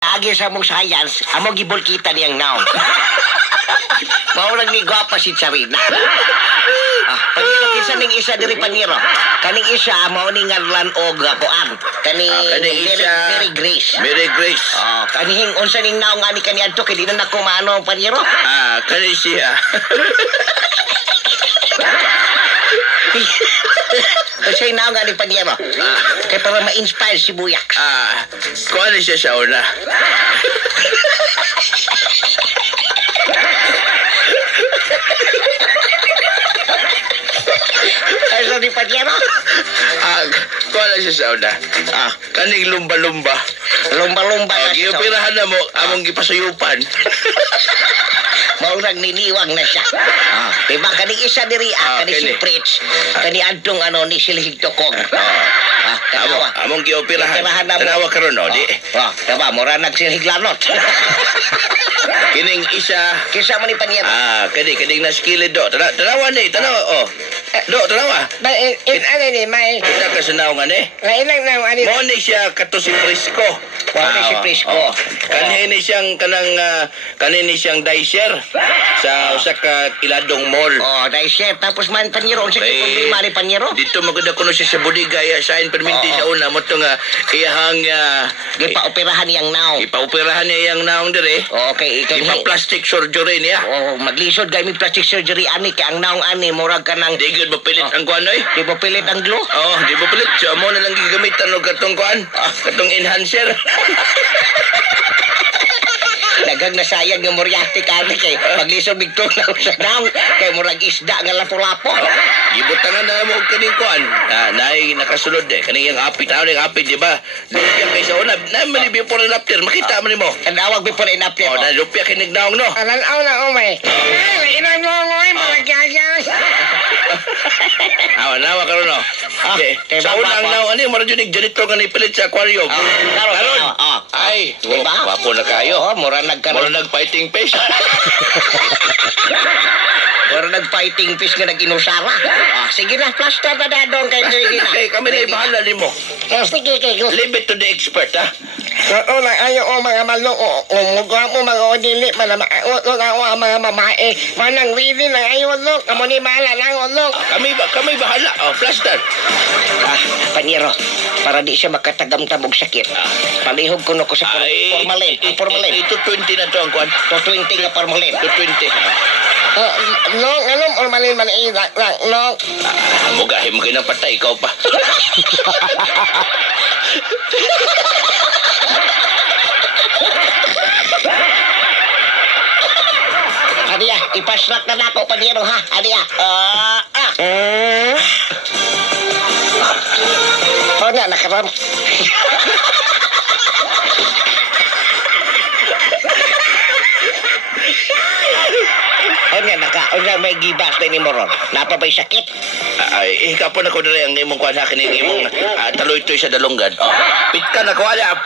Agi sa mong science, amo gibol kita niyang naong. Maulang ni gwapa si Charina. Paniro, kinsa ning isa diri paniro. Kaning isa, mao ni ngadlan og kuan. Kaning Mary Grace. Mary Grace. Kanihing unsa ning naong ani kani adto kay di na nako maano paniro. Kani siya. Kasi naong ani paniro. Kay para ma-inspire si Buyak. Kuha na siya sa una. Ay, sa di paniro. Kuha na siya sa una. Kaning lumba-lumba. Lumba-lumba na siya. Gioperahan na mo, among gipasuyupan. Maurang niniwang na siya. Diba, kaning isa diri, kani si Fritz, kani adtong ni Silhig Tukog. Tanawa. Among gioperahan. Tanawa karon no, di. Diba, mura nagsilhig lanot. Kining isa. Kisa mo ni Paniro. Kining naskilid do. Tanawa ni, tanawa, Do, tanawa. Ano ni, may... Kita ka sa naong ani. Ilang na, ano? Mo ni siya kato si Frisco. Si Frisco. Kanini siyang kanini siyang dicer sa usa ka iladong mall. Dahil chef. Tapos man Paniro, unsa kay problema ni Paniro? Dito maganda kuno siya sa bodega ya sign perminti sa una mo nga iyahang Gipa-operahan niyang naong. ipaoperahan niya yang naong dire. Okay, Ipa-plastic surgery niya. maglisod gay mi plastic surgery ani kay ang naong ani murag ka nang Di gud mapilit ang kuan oy. di ba pilit ang glue? Di ba pilit? So, mo na lang gigamitan og katong kuan, katong enhancer. Daghang nasayang yung Moriarty kani kay maglisod bigto na sa naong kay murag isda nga lapo-lapo. Gibutangan na mo og kaning kuan. Naay nakasulod kaning yang apit, yung apit di ba? Lupya kay sa una, na man before and after, makita man nimo. Kanawag before and after. Na lupya kay nagdaong no. Alalaw na, umay. Ay, ilang mo, umay, malagyagyay. Nawa karon no. Sa unang naw ani mo jud janitor nga nipilit sa aquarium. Karon. Ay, Diba? Wapo na kayo. Mura Mo nagkaroon. nag-fighting fish. Mura nag-fighting fish nga nag-inusara. Sige na, plaster na dadong kay sige na. Kay kami na bahala nimo. Sige, kayo. Leave it to the expert ha. Oo na, ayaw o mga malo, umugwa mo mga odili, malamaot ako ang mga mamae. Manang wili na ayaw olok, amo ni mahala lang olok. Kami bahala. Plaster. Paniro, para di siya makatagam-tam og sakit. Palihog ko ko sa formalin. Formalin. Ito 20 na to ang kuan. To 20 nga formalin. Ito 20. Long, anong ormalin man lang, long. Mugahin mo kayo ng patay, ikaw pa. Adiya, ipasnak na nako Paniro ha. Adiya. Na, nakaram. May gibas na ni Moron. Napabay sakit. Ay, kapon ako na rin ang imong kuhan hakin ang imong taloy-toy sa dalungan. Pitkan ako, alap.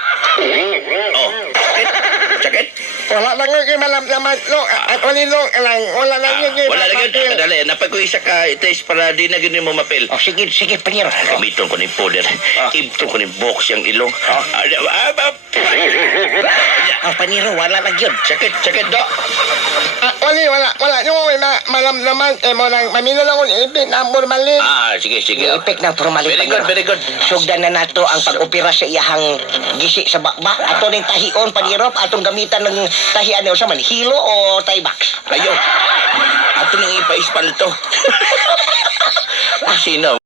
Sakit? Wala lang yung malam naman, long. At wali long, wala lang yung Wala lang yun. Dali, napag ko isa ka test para di na gini mo mapil. Sige, Paniro. Gamiton ko ni powder. Ibton ko ni box yung ilong. Paniro, wala lang yun. Sakit, do. Wala yung malam naman, mo lang, mamino lang kung ipin, ambor malin. Sige. Ipek ng formalin. Very good. Sugdan na nato ang pag-opera sa iyahang gisi sa bakbak. Ato ning tahion, Paniro, atong gamitan ng tahian o sa man, hilo o tie-box. Ayo. Ato nang ipaispal to. Sino?